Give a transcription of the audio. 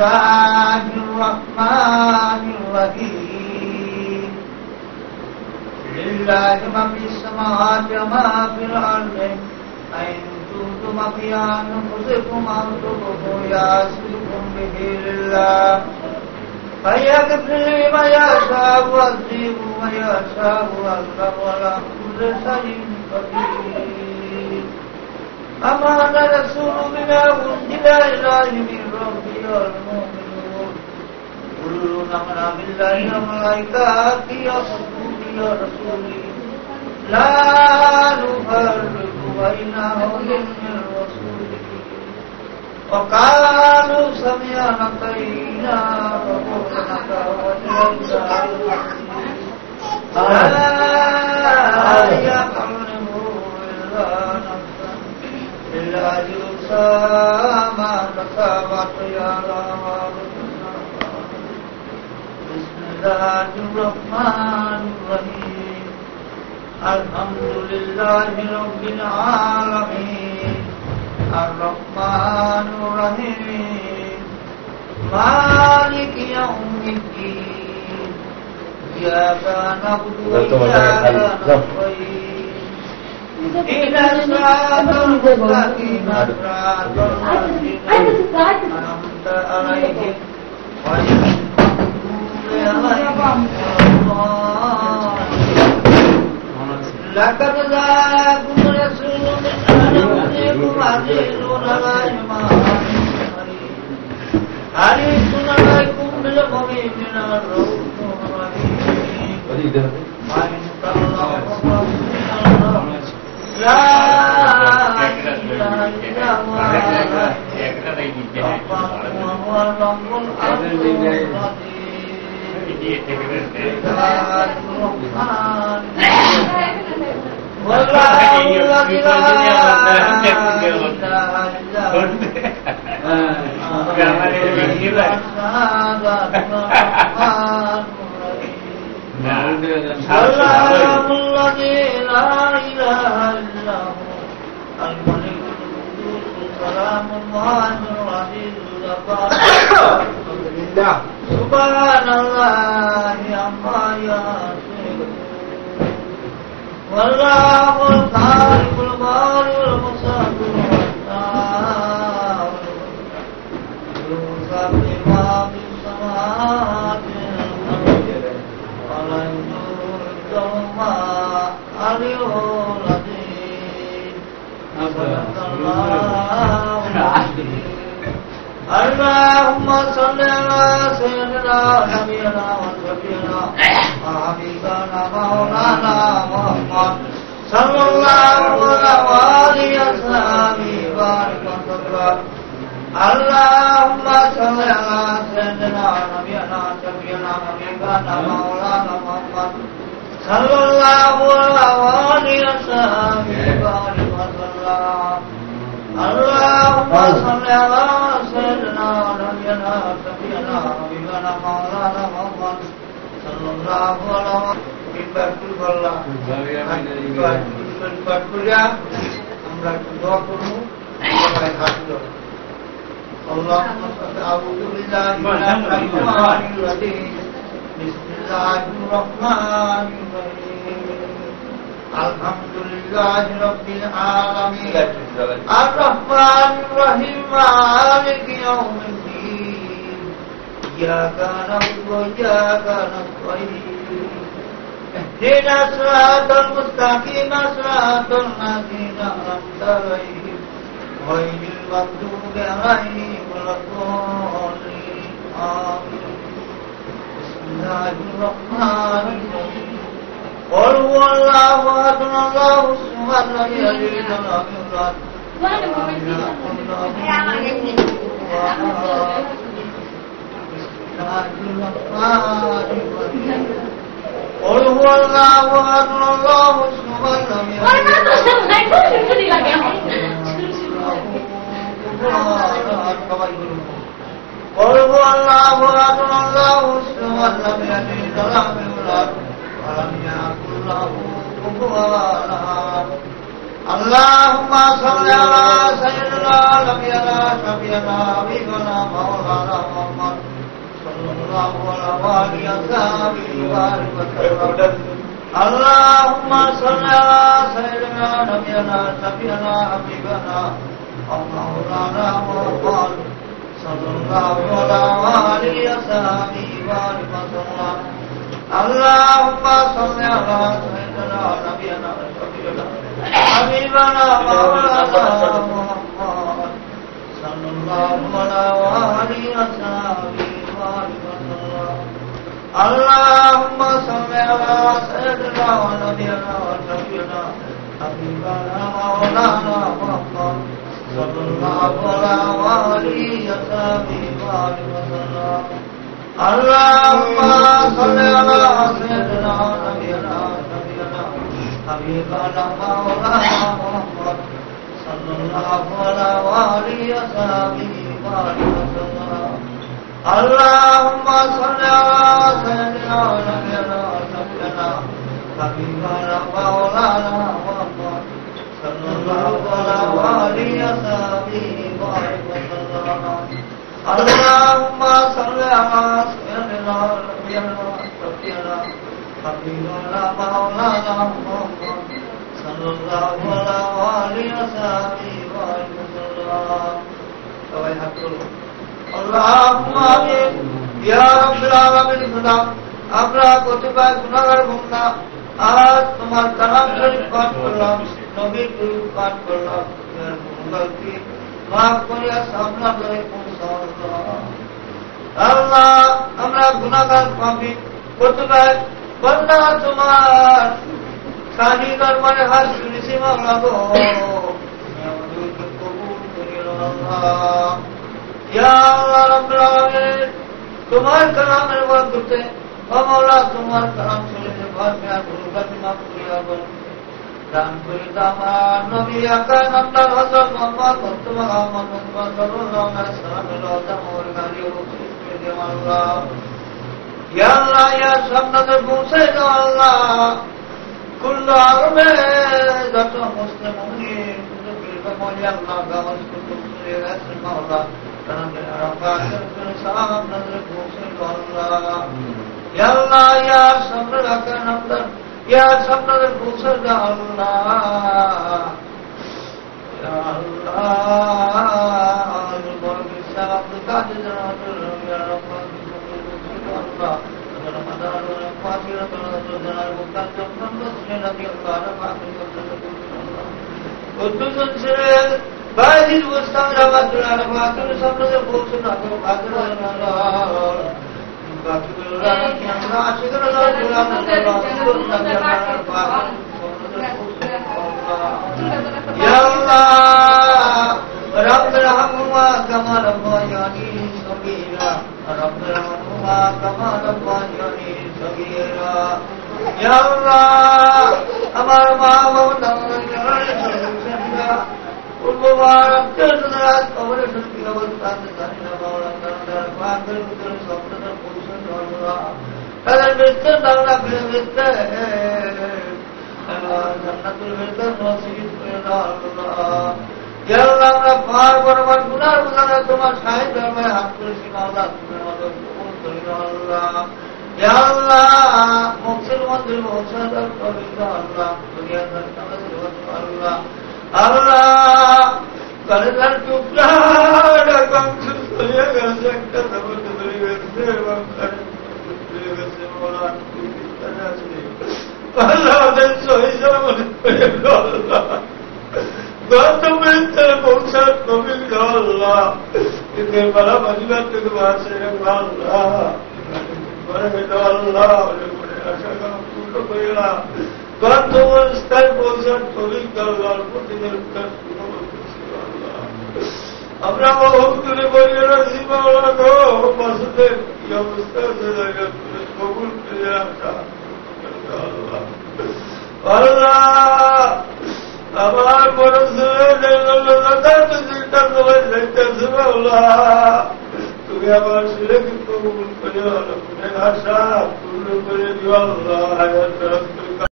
الله الرحمن الرحيم لله ما في السماوات وما في الأرض إن تبدوا ما في أنفسكم أو تخفوه يحاسبكم به الله فيغفر لمن يشاء ويعذب من يشاء والله على كل شيء قدير آمن الرسول بما أنزل إليه من ربه والمؤمنون كل آمن بالله وملائكته وكتبه ورسله لا نفرق بين أحد من رسله وقالوا سمعنا وأطعنا وغفرانك لا يقرب إلا نفسا إلا يوسى ما كسبت يداها بسم الله الرحمن الرحيم الحمد لله رب العالمين الرحمن الرحيم مالك يوم الدين إياك نعبد وإياك نستعين اهدنا الصراط المستقيم صراط الذين أنعمت عليهم غير المغضوب عليهم لقد جاءكم رسول من أنفسكم عزيز عليكم حريص عليكم بالمؤمنين رؤوف رحيم وإن تولوا فاعلموا لا إله إلا هو وهو الرب العظيم والله لا إله إلا هو الملك القدوس السلام المؤمن العزيز الجبار سبحان الله عما يصفون والله الخالق البارئ المصور والنار يوسف ما في السماوات ولا يدركهما عليه العظيم صدق الله العظيم اللهم صل على سيدنا نبينا وشفيعنا وحبيبنا مولانا محمد صلى الله عليه وسلم وبارك وسلم اللهم صل على سيدنا نبينا وشفيعنا وحبيبنا مولانا محمد صلى الله عليه وسلم وبارك وسلم اللهم صل على سيدنا نبينا شفيعنا حبيبنا مولانا محمد صلى الله عليه وسلم আমরা একটু দোয়া করবো اللهم صل أعوذ بالله من الشيطان الرجيم بسم الله الرحمن الرحيم الحمد لله رب العالمين الرحمن الرحيم مالك يوم الدين إياك نعبد وإياك نستعين اهدنا الصراط المستقيم صراط الذين أنعمت عليهم غير المغضوب عليهم ولا الضالين آمين بسم الله الرحمن الرحيم قل هو الله أحد الله الصمد لم يلد ولم يولد قل هو الله أحد الله الصمد لم يلد قل هو الله أحد الله الصمد لم يلد ولم يولد ولم يكن له كفوا أحد اللهم صل على سيدنا نبينا شفيعنا حبيبنا مولانا محمد وعلى آله وصحبه وبارك وسلم اللهم صل على سيدنا نبينا شفيعنا حبيبنا ومولانا محمد صلى الله عليه وسلم وبارك وسلم اللهم صل على سيدنا نبينا شفيعنا حبيبنا مولانا محمد صلى الله عليه وسلم وبارك وسلم اللهم صل على سيدنا ونبينا وشفيعنا حبيبنا مولانا محمد صلى الله عليه وسلم وبارك وسلم اللهم صل على سيدنا ونبينا وشفيعنا حبيبنا مولانا محمد صلى الله عليه وسلم وبارك وسلم اللهم صل على سيدنا ونبينا وشفيعنا حبيبنا مولانا محمد صلى الله عليه وسلم وبارك وسلم اللهم صل على سيدنا ونبينا وشفيعنا حبيبنا مولانا محمد صلى الله عليه وسلم وبارك وسلم সবাই হাত তুলুন আল্লাহুম্মা আমিন ইয়া রাব্বিল আলামিন খুদা আমরা কতিপয় গুনাহগার বান্দা আজ তোমার কালাম শরীফ পাঠ করলাম নবীর দুরূদ পাঠ করলাম গলতি মাফ করিয়া সামনে করে পৌঁছাও আল্লাহ আমরা গুনাহগার পাপী কতিপয় বান্দা তোমার শাহী দরবারে হাত তুলেছি মাওলা গো তোমার কালামের বরকতে ও মাওলা তোমার কালাম শুনে ভাষা গুরুগতি মাফ করিয়া বল দান করে দামান নবী আকাশ আল্লাহ হযরত মুহাম্মদ মুস্তাফা সাল্লাল্লাহু আলাইহি ওয়াসাল্লাম তামর গাড়ি ও করে আল্লাহ ইয়া আল্লাহ ইয়া সামনে পৌঁছে দাও আল্লাহ কুল্লু আরবে যত মুসলিম মুমিন কুতুবের মাওলা আল্লাহ গাওয়াজ কুতুবের রাসূল মাওলা তাদের আরাফাত করে সালাম নজর পৌঁছে আল্লাহ ইয়া আল্লাহ ইয়া সামনে রাখেন আপনার ইয়া সামনে পৌঁছে দাও আল্লাহ ইয়া আল্লাহ বরকত সালাম কাজে জানাতুল ইয়া রাব্বাল আল্লাহ রমাদান ও ফাতিরা তোলার মুক্তার জন্য নবী আল্লাহ পাকের আল্লাহ কুতুবুন সির বাইজিল মুস্তামরাবাতুল আরবাতুল সামনে পৌঁছে না তো পাকের আল্লাহ বাকিগুলো কি আমরা আশিকর আল্লাহ ইয়া আল্লাহ রব্ব রহমহুমা কামা রব্বায়ানি সগীরা রব্ব রহমহুমা কামা রব্বায়ানি সগীরা ইয়া আল্লাহ আমার মা বাবা মুবারক জন্নাত কবরে সুখী অবস্থা জানিনা মাওলা তাআলা পাকের ভিতরে সবটা পৌঁছে আল্লাহ তাদের মৃত্যু দাওলা ফিরে আল্লাহ জান্নাতুল ফিরদাউস নসিব করে দাও আল্লাহ ইয়া আল্লাহ আমরা পার বরাবর গুনাহ গুনাহ তোমার সাহায্য দরবারে হাত তুলেছি মাওলা তুমি আমাদের কবুল করে দাও আল্লাহ ইয়া আল্লাহ মুকসিল মন্দির পৌঁছে দাও পবিত্র আল্লাহ দুনিয়ার দরবারে আল্লাহ আল্লাহ কলেজার টুকরা কংস চলে গেছে একটা জবর চলে গেছে এবং চলে গেছে মোরা আল্লাহ ওদের সহিসার মনে করে আল্লাহ গন্তব্যের পৌঁছার নবীর আল্লাহ এদের বলা পরিবার থেকে আসে আল্লাহ আল্লাহ আশা পূর্ণ করিলা গন্তব্যস্থায় পৌঁছার তরিক আল্লাহর প্রতিদের আমরা বহু দূরে বলিয়ে রাখছি মাওলা গো মাসুদের কি অবস্থা জায়গা করে কবুল করে আসা আল্লাহ আল্লাহ আমার বড় চিন্তা করে যাইতেছে মাওলা তুমি আমার ছেলেকে কবুল করে আশা পূর্ণ করে দিও আল্লাহ